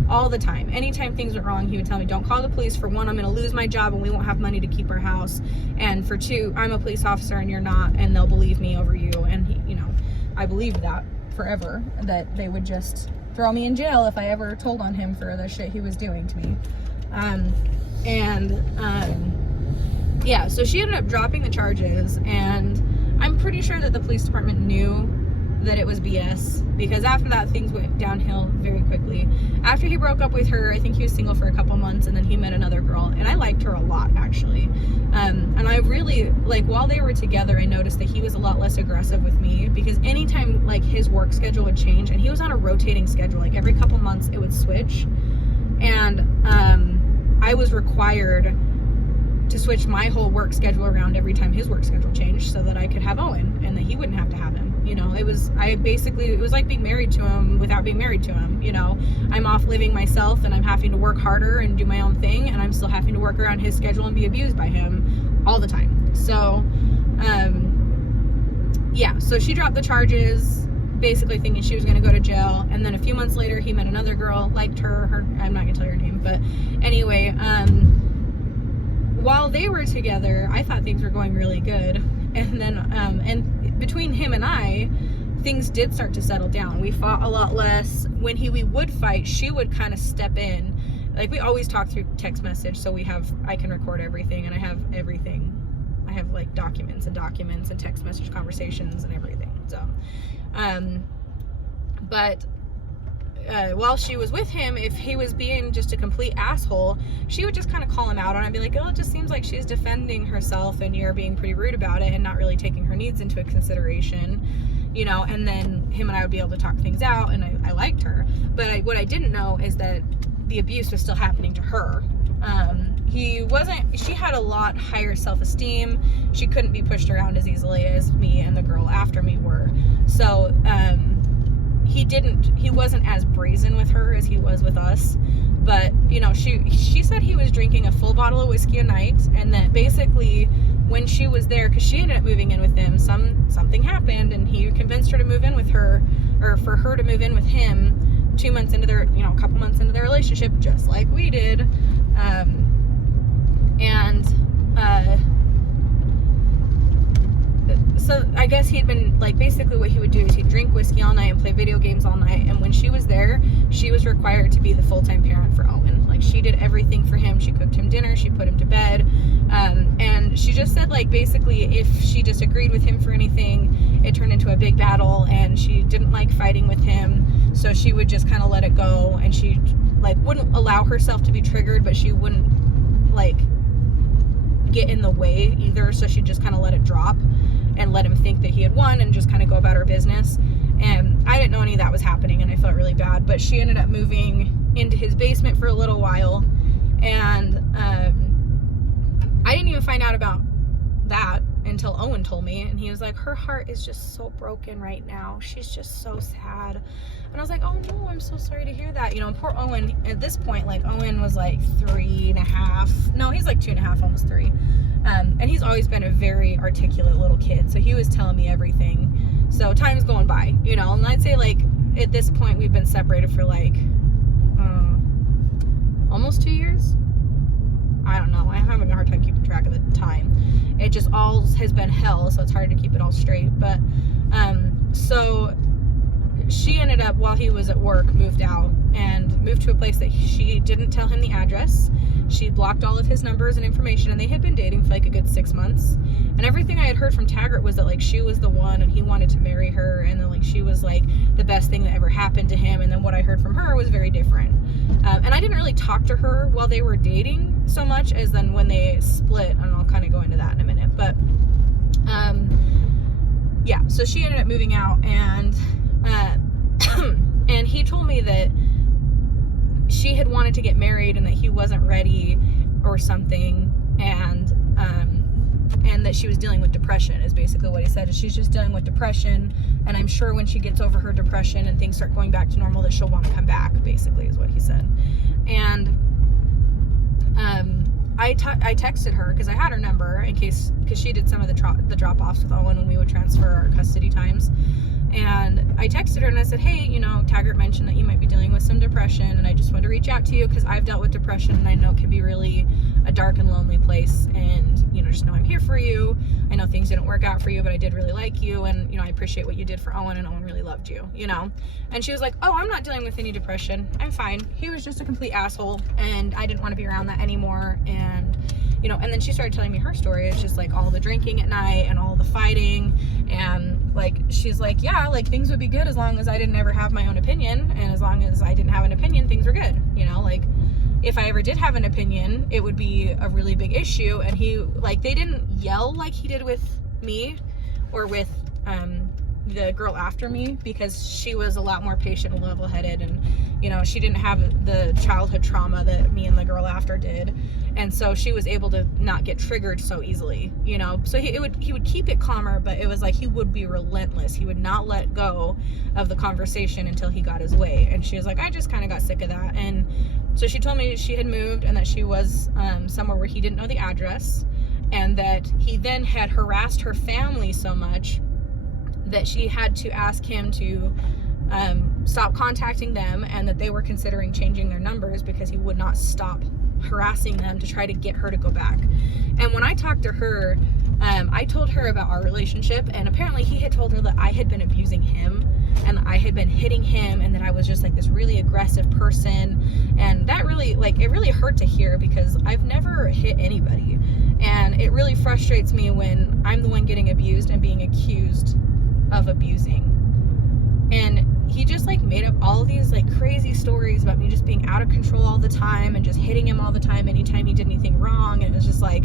all the time. Anytime things went wrong, he would tell me, don't call the police. For one, I'm going to lose my job and we won't have money to keep our house, and for two, I'm a police officer and you're not, and they'll believe me over you. And he, you know, I believed that forever, that they would just throw me in jail if I ever told on him for the shit he was doing to me. Yeah, so she ended up dropping the charges, and I'm pretty sure that the police department knew that it was BS, because after that, things went downhill very quickly. After he broke up with her, I think he was single for a couple months, and then he met another girl, and I liked her a lot, actually. And I really, like, while they were together, I noticed that he was a lot less aggressive with me, because anytime, like, his work schedule would change, and he was on a rotating schedule, like, every couple months it would switch, and I was required to switch my whole work schedule around every time his work schedule changed, so that I could have Owen, and that he wouldn't have to have him. You know, it was like being married to him without being married to him. You know, I'm off living myself, and I'm having to work harder and do my own thing, and I'm still having to work around his schedule and be abused by him all the time. So, yeah, so she dropped the charges, basically thinking she was going to go to jail. And then a few months later, he met another girl, liked her, I'm not going to tell her name, but anyway, while they were together, I thought things were going really good. And then, and between him and I, things did start to settle down. We fought a lot less. When we would fight, she would kind of step in. Like, we always talk through text message, so I can record everything, and I have everything. I have like documents and text message conversations and everything. So, but while she was with him, if he was being just a complete asshole, she would just kind of call him out on it and be like, oh, it just seems like she's defending herself and you're being pretty rude about it and not really taking her needs into consideration, you know. And then him and I would be able to talk things out, and I liked her. But what I didn't know is that the abuse was still happening to her. She had a lot higher self-esteem. She couldn't be pushed around as easily as me and the girl after me were. So, he wasn't as brazen with her as he was with us. But, you know, she said he was drinking a full bottle of whiskey a night, and that basically when she was there, because she ended up moving in with him, something happened, and he convinced her to move in with her, or for her to move in with him 2 months into a couple months into their relationship, just like we did. So I guess he'd been, like, basically what he would do is he'd drink whiskey all night and play video games all night, and when she was there, she was required to be the full-time parent for Owen. Like, she did everything for him. She cooked him dinner, she put him to bed, and she just said, like, basically if she disagreed with him for anything, it turned into a big battle, and she didn't like fighting with him, so she would just kind of let it go, and she, like, wouldn't allow herself to be triggered, but she wouldn't, like, get in the way either, so she'd just kind of let it drop and let him think that he had won and just kind of go about her business. And I didn't know any of that was happening, and I felt really bad. But she ended up moving into his basement for a little while, and I didn't even find out about that until Owen told me, and he was like, her heart is just so broken right now. She's just so sad. And I was like, oh no, I'm so sorry to hear that. You know, poor Owen, at this point, like, Owen was like 3.5. No, he's like 2.5, almost 3. And he's always been a very articulate little kid, so he was telling me everything. So time's going by, you know, and I'd say, like, at this point we've been separated for like almost 2 years. I don't know. I'm having a hard time keeping track of the time. It just all has been hell, so it's hard to keep it all straight. But so she ended up, while he was at work, moved out and moved to a place that she didn't tell him the address. She blocked all of his numbers and information, and they had been dating for like a good 6 months. And everything I had heard from Taggart was that, like, she was the one and he wanted to marry her, and then, like, she was like the best thing that ever happened to him. And then what I heard from her was very different. And I didn't really talk to her while they were dating so much as then when they split, and I'll kind of go into that in a minute. But yeah, so she ended up moving out, and and he told me that she had wanted to get married and that he wasn't ready or something, and that she was dealing with depression, is basically what he said. She's just dealing with depression, and I'm sure when she gets over her depression and things start going back to normal that she'll want to come back, basically, is what he said. And I texted her because I had her number in case, because she did some of the drop-offs with Owen when we would transfer our custody times. And I texted her and I said, hey, you know, Taggart mentioned that you might be dealing with some depression, and I just wanted to reach out to you because I've dealt with depression, and I know it can be really a dark and lonely place, and, you know, just know I'm here for you. I know things didn't work out for you, but I did really like you, and, you know, I appreciate what you did for Owen, and Owen really loved you, you know. And she was like, oh, I'm not dealing with any depression. I'm fine. He was just a complete asshole, and I didn't want to be around that anymore. And, you know, and then she started telling me her story. It's just like all the drinking at night and all the fighting, and like, she's like, yeah, like, things would be good as long as I didn't ever have my own opinion, and as long as I didn't have an opinion, things were good, you know. Like, if I ever did have an opinion, it would be a really big issue. And he, like, they didn't yell like he did with me or with the girl after me, because she was a lot more patient and level-headed, and, you know, she didn't have the childhood trauma that me and the girl after did, and so she was able to not get triggered so easily, you know. So he would keep it calmer, but it was like he would be relentless. He would not let go of the conversation until he got his way. And she was like, I just kind of got sick of that. And so she told me she had moved and that she was somewhere where he didn't know the address, and that he then had harassed her family so much that she had to ask him to stop contacting them, and that they were considering changing their numbers because he would not stop harassing them to try to get her to go back. And when I talked to her, I told her about our relationship, and apparently he had told her that I had been abusing him and I had been hitting him, and that I was just like this really aggressive person. And that really, like, it really hurt to hear, because I've never hit anybody, and it really frustrates me when I'm the one getting abused and being accused of abusing. And he just like made up all these like crazy stories about me just being out of control all the time and just hitting him all the time anytime he did anything wrong. And it was just like,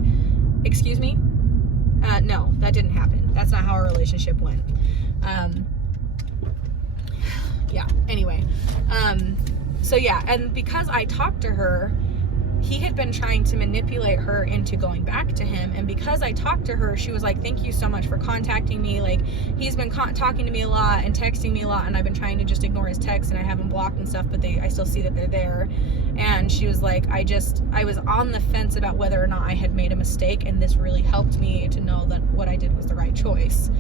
excuse me? No, that didn't happen. That's not how our relationship went. Yeah, anyway. So yeah, and because I talked to her, he had been trying to manipulate her into going back to him. And because I talked to her, she was like, thank you so much for contacting me. Like, he's been talking to me a lot and texting me a lot, and I've been trying to just ignore his texts, and I have them blocked and stuff, but I still see that they're there. And she was like, I was on the fence about whether or not I had made a mistake, and this really helped me to know that what I did was the right choice.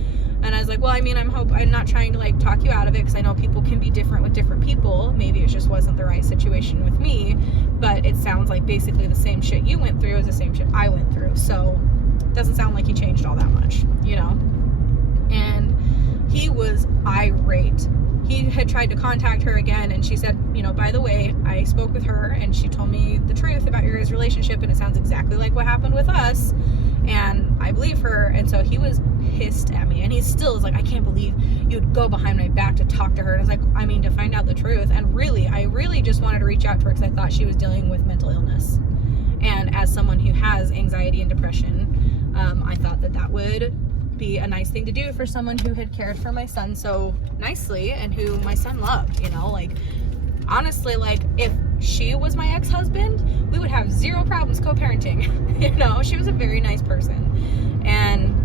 And I was like, well, I mean, I'm not trying to like talk you out of it, because I know people can be different with different people. Maybe it just wasn't the right situation with me, but it sounds like basically the same shit you went through is the same shit I went through. So it doesn't sound like he changed all that much, you know? And he was irate. He had tried to contact her again, and she said, you know, by the way, I spoke with her and she told me the truth about your guys' relationship, and it sounds exactly like what happened with us, and I believe her. And so he was pissed at me, and he still is like, I can't believe you would go behind my back to talk to her. And I was like, I mean, to find out the truth. And really, I really just wanted to reach out to her because I thought she was dealing with mental illness, and as someone who has anxiety and depression, I thought that would be a nice thing to do for someone who had cared for my son so nicely and who my son loved, you know? Like, honestly, like, if she was my ex-husband, we would have zero problems co-parenting. You know, she was a very nice person, and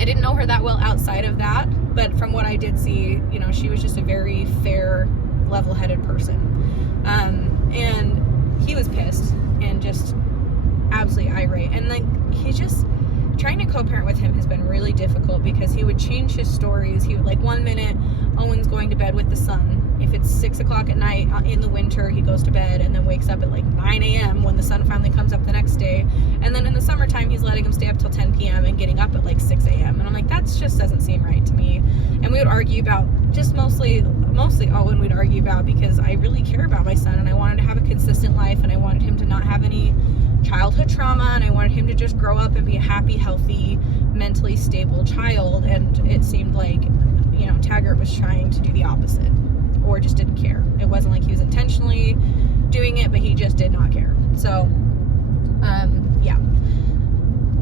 I didn't know her that well outside of that, but from what I did see, you know, she was just a very fair, level-headed person. And he was pissed and just absolutely irate. And like, he just, trying to co-parent with him has been really difficult, because he would change his stories. He would, like, 1 minute Owen's going to bed with the sun. If it's 6 o'clock at night in the winter, he goes to bed and then wakes up at like 9 a.m. when the sun finally comes up the next day. And then in the summertime, he's letting him stay up till 10 p.m. and getting up at like 6 a.m. And I'm like, that just doesn't seem right to me. And we would argue about, just mostly Owen we'd argue about, because I really care about my son, and I wanted to have a consistent life, and I wanted him to not have any childhood trauma, and I wanted him to just grow up and be a happy, healthy, mentally stable child. And it seemed like, you know, Taggart was trying to do the opposite, or just didn't care. It wasn't like he was intentionally doing it, but he just did not care. So